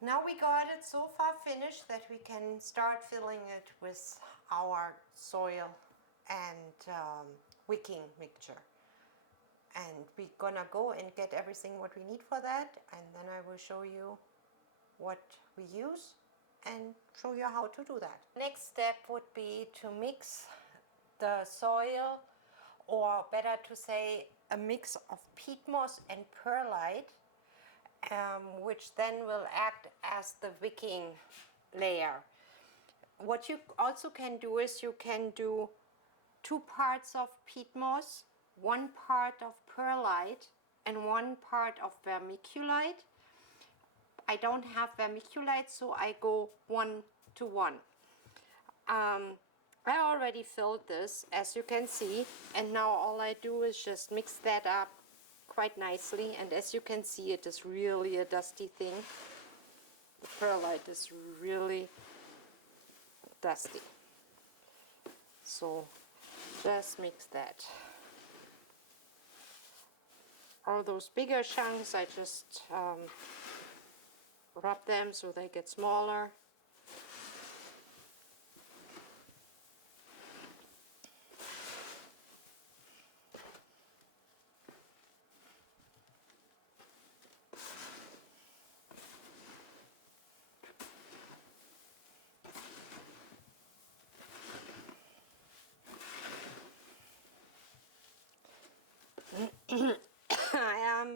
Now we got it so far finished that we can start filling it with our soil and wicking mixture. And we're gonna go and get everything what we need for that, and then I will show you what we use and show you how to do that. Next step would be to mix the soil, or better to say a mix of peat moss and perlite, which then will act as the wicking layer. What you also can do is you can do 2 parts of peat moss, 1 part of perlite, and 1 part of vermiculite. I don't have vermiculite, so I go 1 to 1. I already filled this, as you can see, and now all I do is just mix that up quite nicely, and as you can see, it is really a dusty thing. The perlite is really dusty. So just mix that. All those bigger chunks, I just rub them so they get smaller.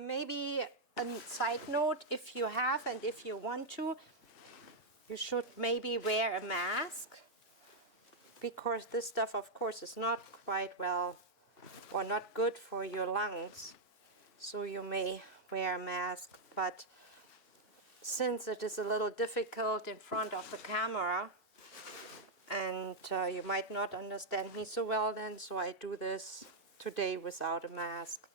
Maybe a side note, if you have and if you want to, you should maybe wear a mask, because this stuff of course is not quite well or not good for your lungs, so you may wear a mask. But since it is a little difficult in front of the camera and you might not understand me so well then, so I do this today without a mask.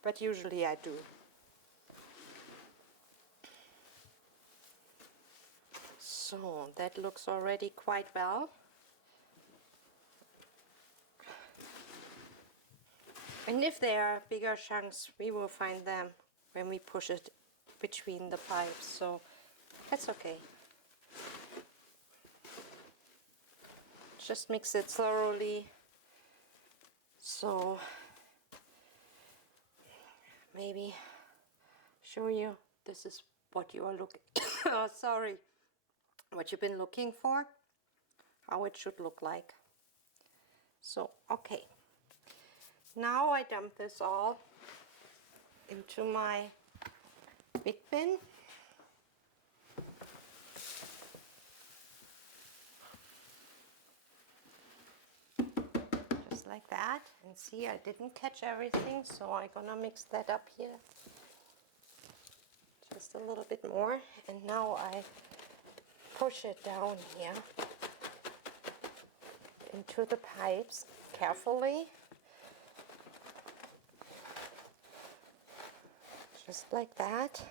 But usually I do. So that looks already quite well. And if there are bigger chunks, we will find them when we push it between the pipes, so that's okay. Just mix it thoroughly. So maybe show you, this is what you are looking oh, sorry, what you've been looking for, how it should look like. So okay, now I dump this all into my big bin. Just like that. And see, I didn't catch everything, so I'm gonna mix that up here just a little bit more. And now I push it down here into the pipes carefully, just like that.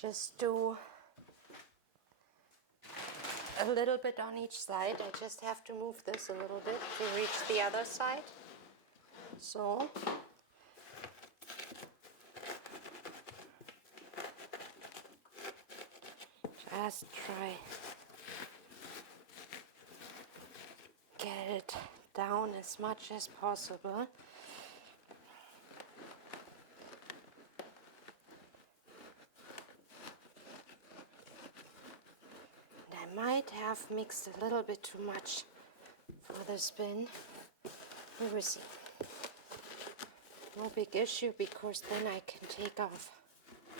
Just do a little bit on each side. I just have to move this a little bit to reach the other side. So just try get it down as much as possible. I might have mixed a little bit too much for this bin. We will see. No big issue, because then I can take off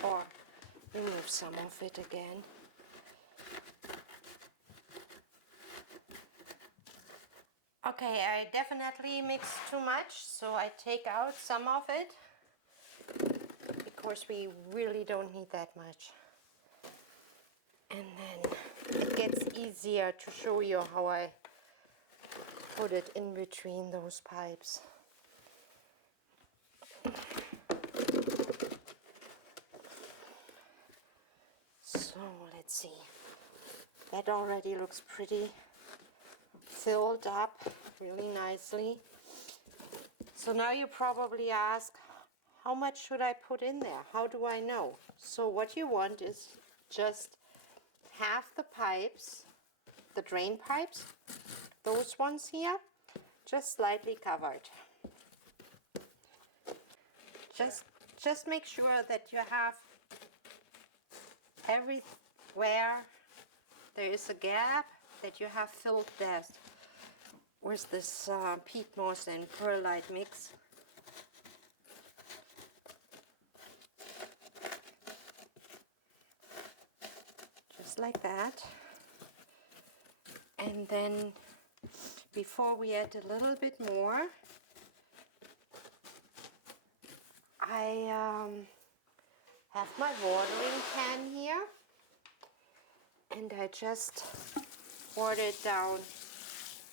or remove some of it again. Okay, I definitely mixed too much, so I take out some of it, because we really don't need that much. And then it gets easier to show you how I put it in between those pipes. So let's see. That already looks pretty filled up. really nicely. So now you probably ask, how much should I put in there? How do I know? So what you want is just half the pipes, the drain pipes, those ones here, just slightly covered. Just make sure that you have everywhere there is a gap, that you have filled that with this peat moss and perlite mix. Just like that. And then before we add a little bit more, I have my watering can here, and I just water it down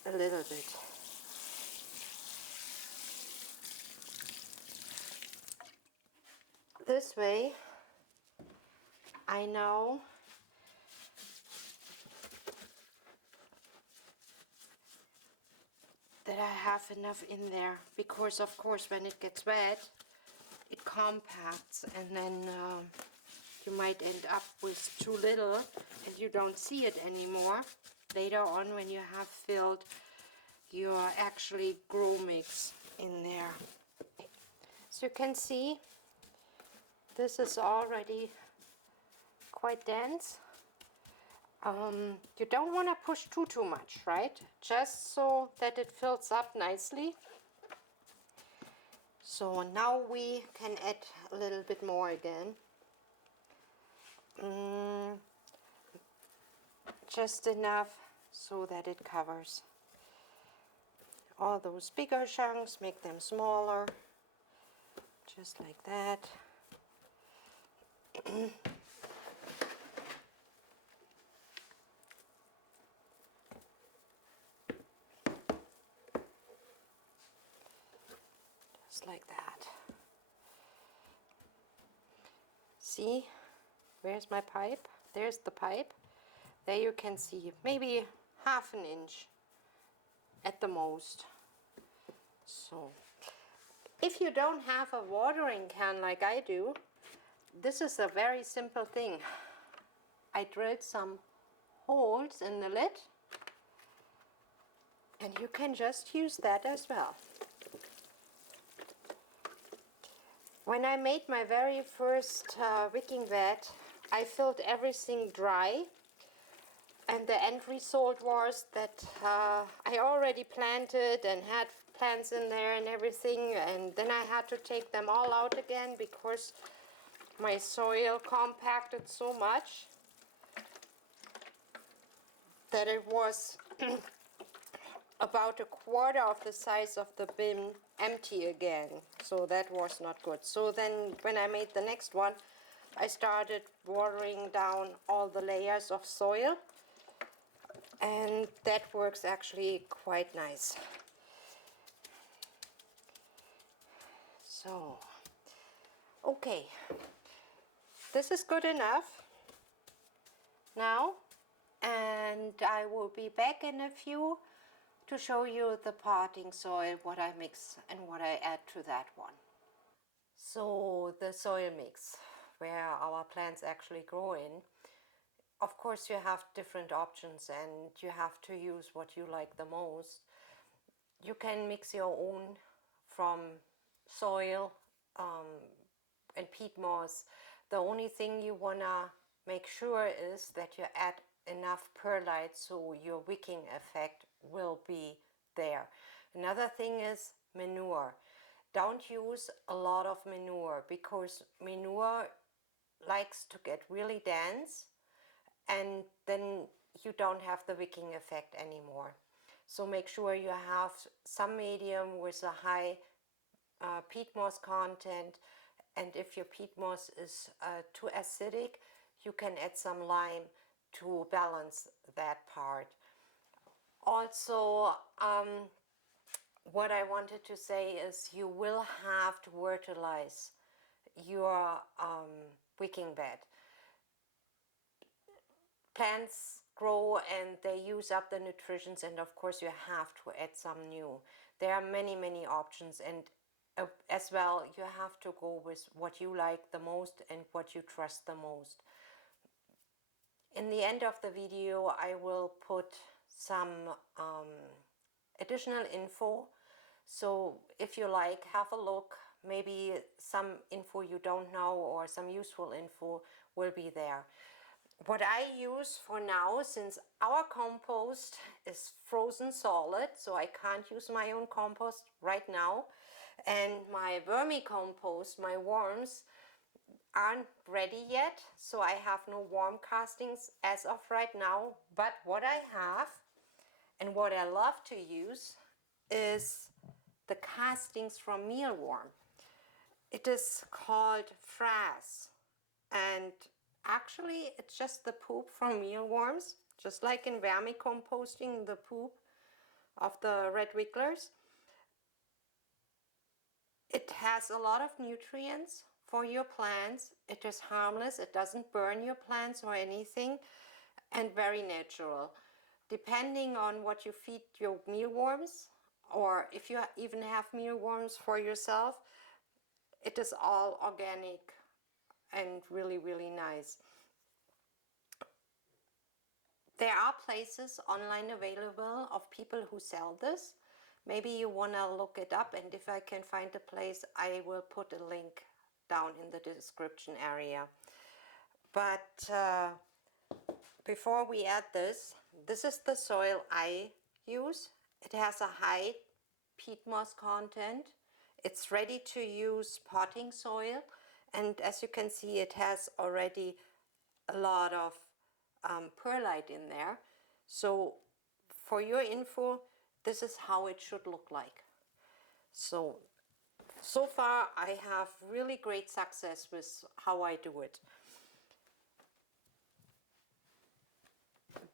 a little bit. This way I know that I have enough in there, because of course when it gets wet it compacts, and then you might end up with too little and you don't see it anymore later on when you have filled your actually grow mix in there. So you can see this is already quite dense. You don't want to push too much, right? Just so that it fills up nicely. So now we can add a little bit more again. Just enough so that it covers all those bigger chunks, make them smaller, just like that. Just like that. See, where's my pipe? There's the pipe. There you can see maybe half an inch at the most. So if you don't have a watering can like I do, this is a very simple thing. I drilled some holes in the lid, and you can just use that as well. When I made my very first wicking bed, I filled everything dry, and the end result was that I already planted and had plants in there and everything, and then I had to take them all out again because my soil compacted so much that it was about a quarter of the size of the bin empty again. So that was not good. So then when I made the next one, I started watering down all the layers of soil, and that works actually quite nice. So, okay, this is good enough now, and I will be back in a few to show you the potting soil, what I mix and what I add to that one. So the soil mix, where our plants actually grow in, of course you have different options and you have to use what you like the most. You can mix your own from soil and peat moss. The only thing you wanna make sure is that you add enough perlite so your wicking effect will be there. Another thing is manure. Don't use a lot of manure, because manure likes to get really dense and then you don't have the wicking effect anymore. So make sure you have some medium with a high peat moss content, and if your peat moss is too acidic, you can add some lime to balance that part. Also, what I wanted to say is you will have to fertilize your wicking bed. Plants grow and they use up the nutrients, and of course you have to add some new. There are many options, and as well you have to go with what you like the most and what you trust the most. In the end of the video I will put some additional info, so if you like, have a look. Maybe some info you don't know or some useful info will be there. What I use for now, since our compost is frozen solid, so I can't use my own compost right now, and my vermicompost, my worms, aren't ready yet, so I have no worm castings as of right now. But what I have and what I love to use is the castings from mealworm. It is called frass, and actually it's just the poop from mealworms, just like in vermicomposting, the poop of the red wigglers. It has a lot of nutrients for your plants. It is harmless, it doesn't burn your plants or anything, and very natural. Depending on what you feed your mealworms, or if you even have mealworms for yourself, it is all organic and really nice. There are places online available of people who sell this. Maybe you want to look it up, and if I can find a place, I will put a link down in the description area. But before we add this is the soil I use. It has a high peat moss content. It's ready to use potting soil, and as you can see, it has already a lot of perlite in there. So for your info, this is how it should look like. So far I have really great success with how I do it.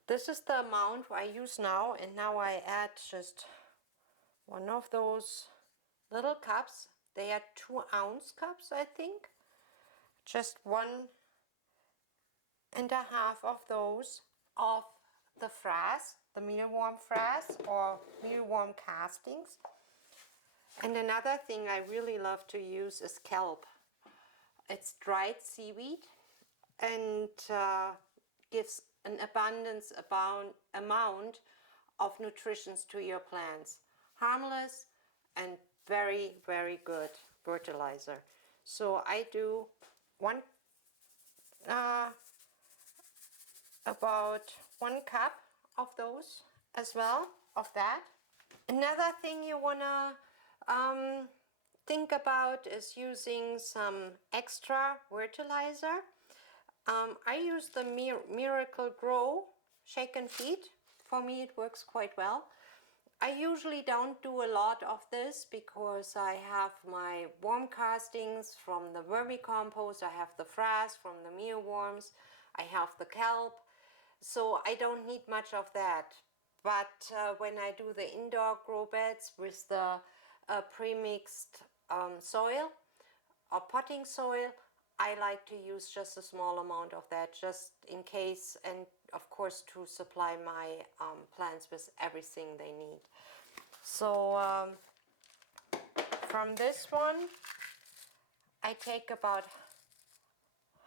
This is the amount I use now, and now I add just one of those little cups. They are 2-ounce cups, I think. Just 1.5 of those of the frass, the mealworm frass or mealworm castings. And another thing I really love to use is kelp. It's dried seaweed, and gives an abundance amount of nutrition to your plants. Harmless and very good fertilizer. So I do about 1 cup of those as well, of that. Another thing you wanna think about is using some extra fertilizer. I use the Miracle Grow Shake and Feed. For me it works quite well. I usually don't do a lot of this because I have my worm castings from the vermicompost, I have the frass from the mealworms, I have the kelp, so I don't need much of that. But when I do the indoor grow beds with the pre-mixed soil or potting soil, I like to use just a small amount of that, just in case, and of course to supply my plants with everything they need. So from this one I take about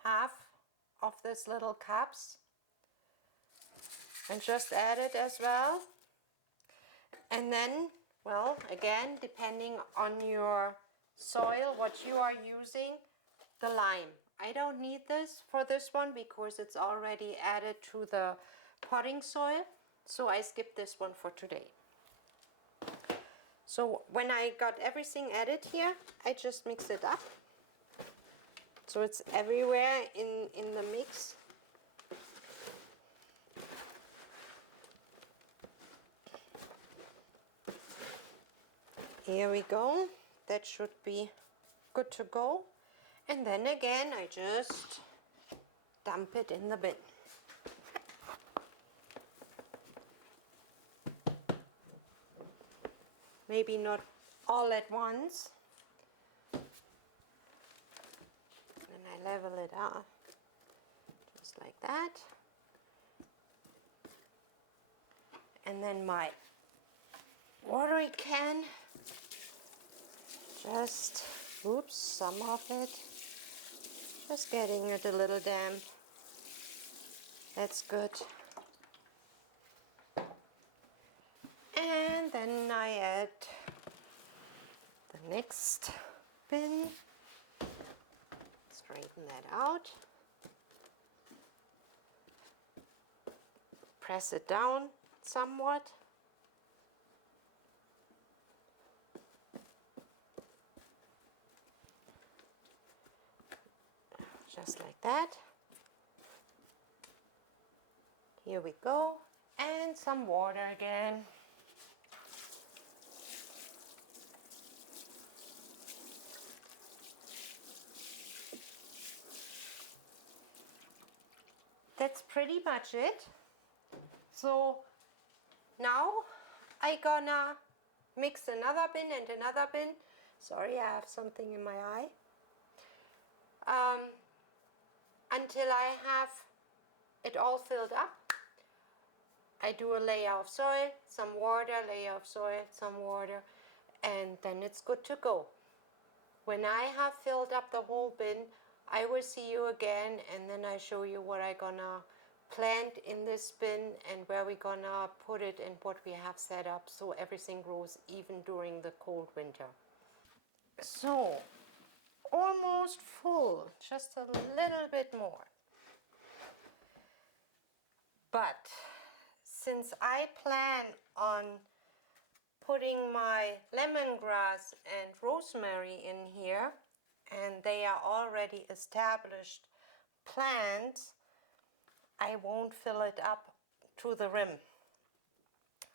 half of this little cups and just add it as well. And then, well, again, depending on your soil, what you are using, the lime. I don't need this for this one because it's already added to the potting soil, so I skip this one for today. So when I got everything added here, I just mix it up so it's everywhere in the mix. Here we go. That should be good to go. And then again, I just dump it in the bin. Maybe not all at once. And I level it out, just like that. And then my watering can, just, oops, some of it, just getting it a little damp. That's good. And then I add the next bin, straighten that out, press it down somewhat. Just like that. Here we go. And some water again. That's pretty much it. So now I gonna mix another bin and another bin. Sorry, I have something in my eye. Until I have it all filled up. I do a layer of soil, some water, layer of soil, some water, and then it's good to go. When I have filled up the whole bin, I will see you again, and then I show you what I'm gonna plant in this bin and where we're gonna put it and what we have set up so everything grows even during the cold winter. So, almost full, just a little bit more. But since I plan on putting my lemongrass and rosemary in here, and they are already established plants, I won't fill it up to the rim.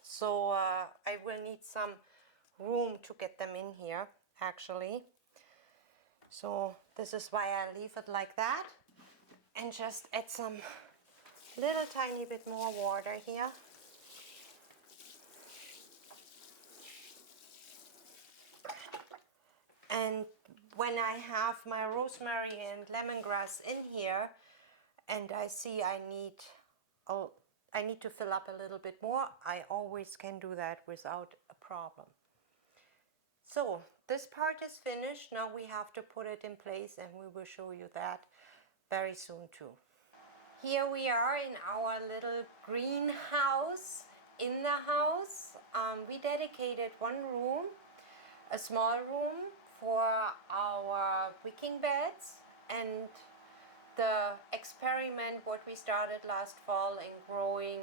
So I will need some room to get them in here, actually. So this is why I leave it like that, and just add some little tiny bit more water here. And when I have my rosemary and lemongrass in here, and I see I need to fill up a little bit more, I always can do that without a problem. So this part is finished. Now we have to put it in place, and we will show you that very soon too. Here we are in our little greenhouse in the house. We dedicated one room, a small room, for our wicking beds, and the experiment what we started last fall in growing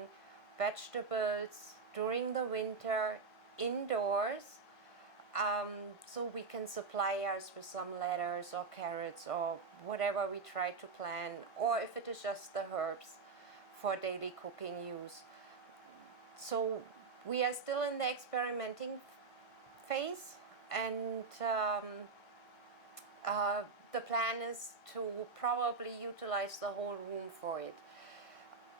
vegetables during the winter indoors, so we can supply us with some lettuce or carrots or whatever we try to plant, or if it is just the herbs for daily cooking use. So we are still in the experimenting phase, and the plan is to probably utilize the whole room for it.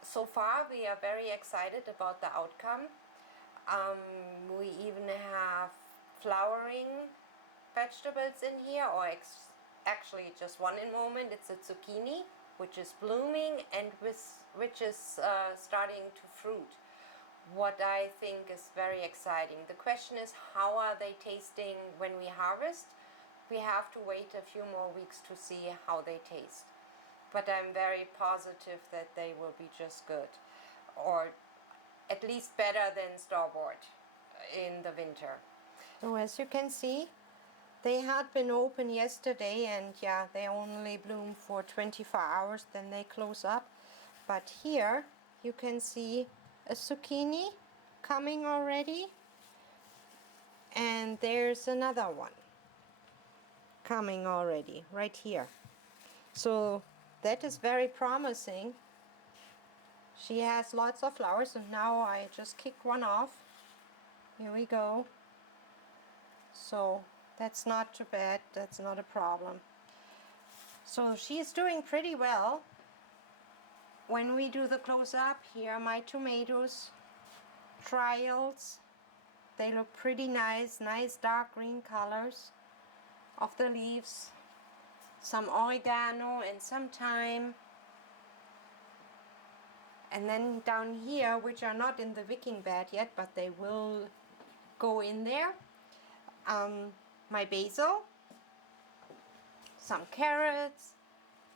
So far we are very excited about the outcome. We even have flowering vegetables in here, or actually just one in moment. It's a zucchini, which is blooming and which is starting to fruit, what I think is very exciting. The question is, how are they tasting when we harvest? We have to wait a few more weeks to see how they taste. But I'm very positive that they will be just good, or at least better than store-bought in the winter. So as you can see, they had been open yesterday, and yeah, they only bloom for 24 hours, then they close up. But here you can see a zucchini coming already, and there's another one coming already right here. So that is very promising. She has lots of flowers, and now I just kick one off. Here we go. So that's not too bad, that's not a problem. So she is doing pretty well. When we do the close-up, here are my tomatoes, trials. They look pretty nice, nice dark green colors of the leaves. Some oregano and some thyme. And then down here, which are not in the wicking bed yet, but they will go in there, my basil, some carrots,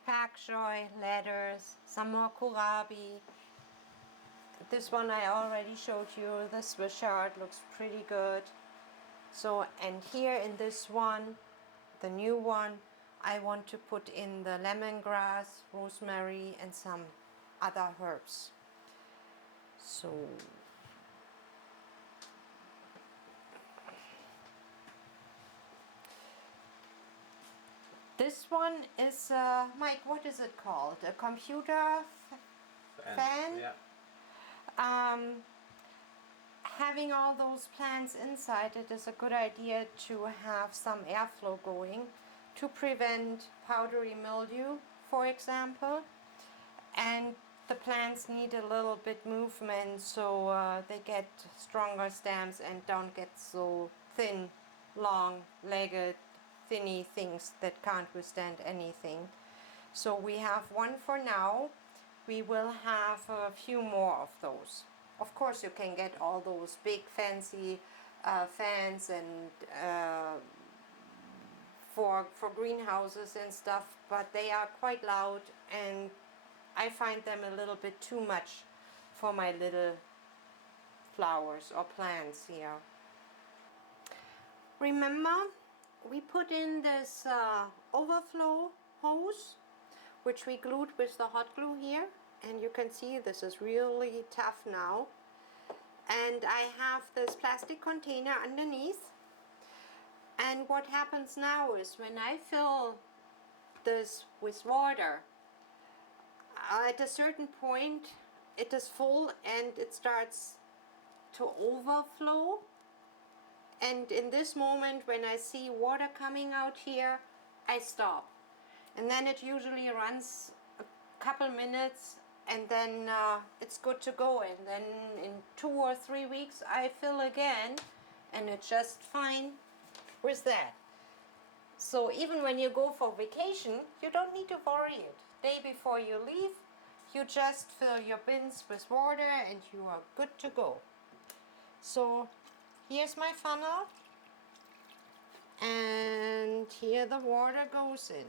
pak choi, lettuce, some more kohlrabi. This one I already showed you, the Swiss chard looks pretty good. So, and here in this one, the new one, I want to put in the lemongrass, rosemary, and some other herbs. So this one is, Mike, what is it called? A computer fan? Yeah. Having all those plants inside, it is a good idea to have some airflow going to prevent powdery mildew, for example. And the plants need a little bit movement, so they get stronger stems and don't get so thin, long-legged, thinny things that can't withstand anything. So we have one for now. We will have a few more of those. Of course, you can get all those big fancy fans and for greenhouses and stuff, but they are quite loud, and I find them a little bit too much for my little flowers or plants here. Remember, we put in this overflow hose, which we glued with the hot glue here, and you can see this is really tough now. And I have this plastic container underneath, and what happens now is when I fill this with water, at a certain point it is full and it starts to overflow, and in this moment when I see water coming out here, I stop, and then it usually runs a couple minutes, and then it's good to go, and then in 2 or 3 weeks I fill again and it's just fine with that. So even when you go for vacation, you don't need to worry it. Day before you leave, you just fill your bins with water and you are good to go. So here's my funnel, and here the water goes in.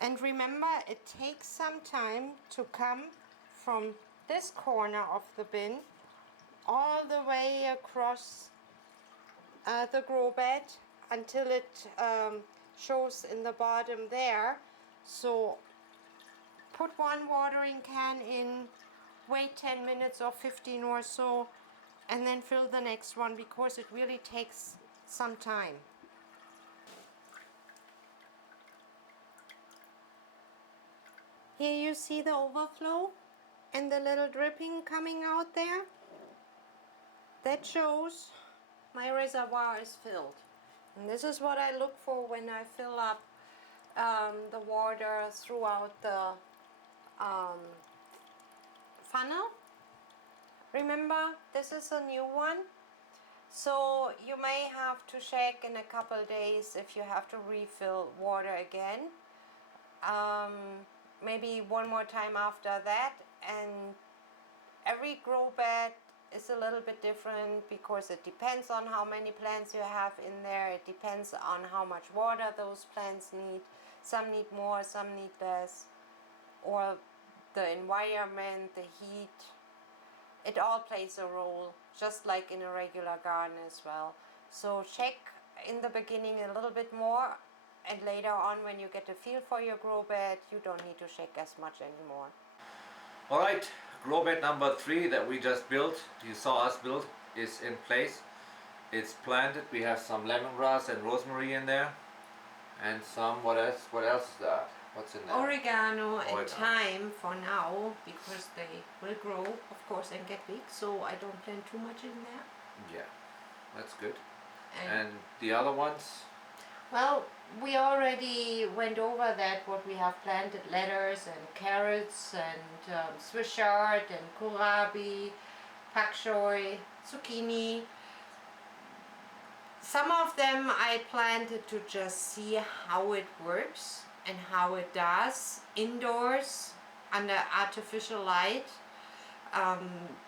And remember, it takes some time to come from this corner of the bin all the way across the grow bed until it shows in the bottom there. So put one watering can in, wait 10 minutes or 15 or so, and then fill the next one, because it really takes some time. Here you see the overflow and the little dripping coming out there. That shows my reservoir is filled. And this is what I look for when I fill up the water throughout the funnel. Remember, this is a new one, so you may have to check in a couple days if you have to refill water again. Maybe one more time after that, and every grow bed is a little bit different because it depends on how many plants you have in there. It depends on how much water those plants need. Some need more, some need less, or the environment, the heat. It all plays a role, just like in a regular garden as well. So check in the beginning a little bit more, and later on when you get a feel for your grow bed, you don't need to check as much anymore. Alright, grow bed number 3 that we just built, you saw us build, is in place. It's planted. We have some lemongrass and rosemary in there, and some, what else is that? What's in there? Oregano and thyme for now, because they will grow, of course, and get big, so I don't plant too much in there. Yeah, that's good. And the other ones? Well, we already went over that, what we have planted: lettuce and carrots and Swiss chard and kohlrabi, pak choi, zucchini. Some of them I planted to just see how it works and how it does indoors under artificial light,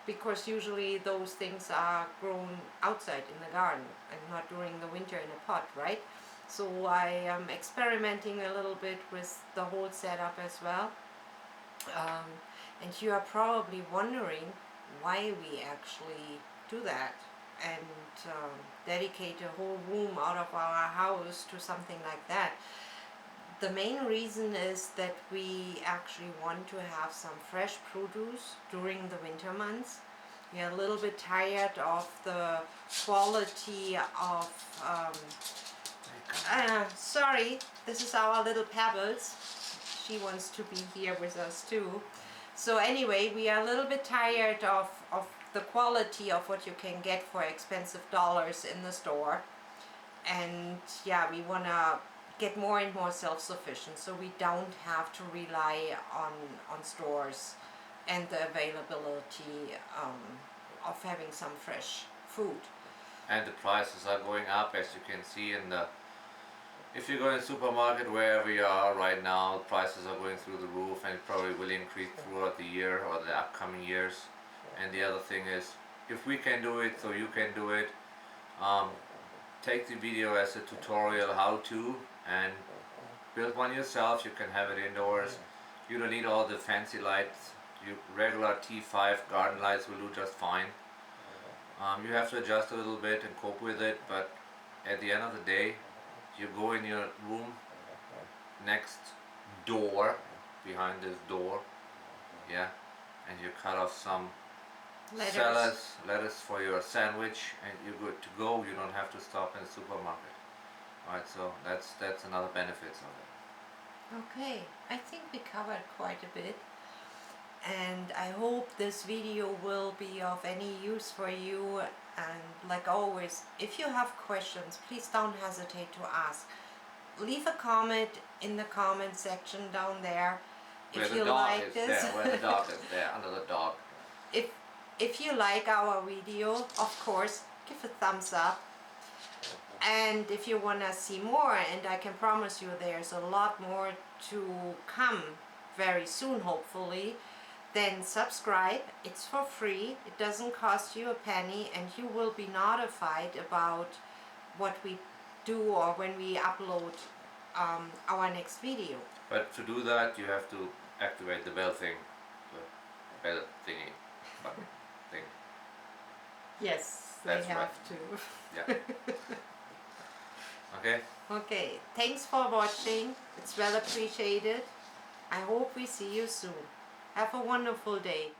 because usually those things are grown outside in the garden and not during the winter in a pot, right? So I am experimenting a little bit with the whole setup as well. And you are probably wondering why we actually do that and dedicate a whole room out of our house to something like that. The main reason is that we actually want to have some fresh produce during the winter months. We are a little bit tired of the quality of sorry, this is our little Pebbles. She wants to be here with us too. So anyway, we are a little bit tired of the quality of what you can get for expensive dollars in the store. And yeah, we want to get more and more self-sufficient, so we don't have to rely on stores and the availability of having some fresh food. And the prices are going up, as you can see in the, if you go in the supermarket where we are right now, prices are going through the roof, and it probably will increase throughout the year or the upcoming years. And the other thing is, if we can do it, so you can do it. Take the video as a tutorial how to, and build one yourself. You can have it indoors. You don't need all the fancy lights. Regular T5 garden lights will do just fine. You have to adjust a little bit and cope with it, but at the end of the day, you go in your room, next door, behind this door, yeah, and you cut off some lettuce for your sandwich, and you're good to go. You don't have to stop in the supermarket. Alright, so that's another benefit of it. Okay, I think we covered quite a bit, and I hope this video will be of any use for you. And like always, if you have questions, please don't hesitate to ask. Leave a comment in the comment section down there if you like this. Where the dog is there, under the dog. If you like our video, of course, give a thumbs up. And if you want to see more, and I can promise you there's a lot more to come very soon, hopefully, then subscribe. It's for free. It doesn't cost you a penny, and you will be notified about what we do or when we upload our next video. But to do that, you have to activate the bell thing, the bell thingy, button thing. Yes, That's they have right. to. Yeah. Okay. Okay, thanks for watching. It's well appreciated. I hope we see you soon. Have a wonderful day.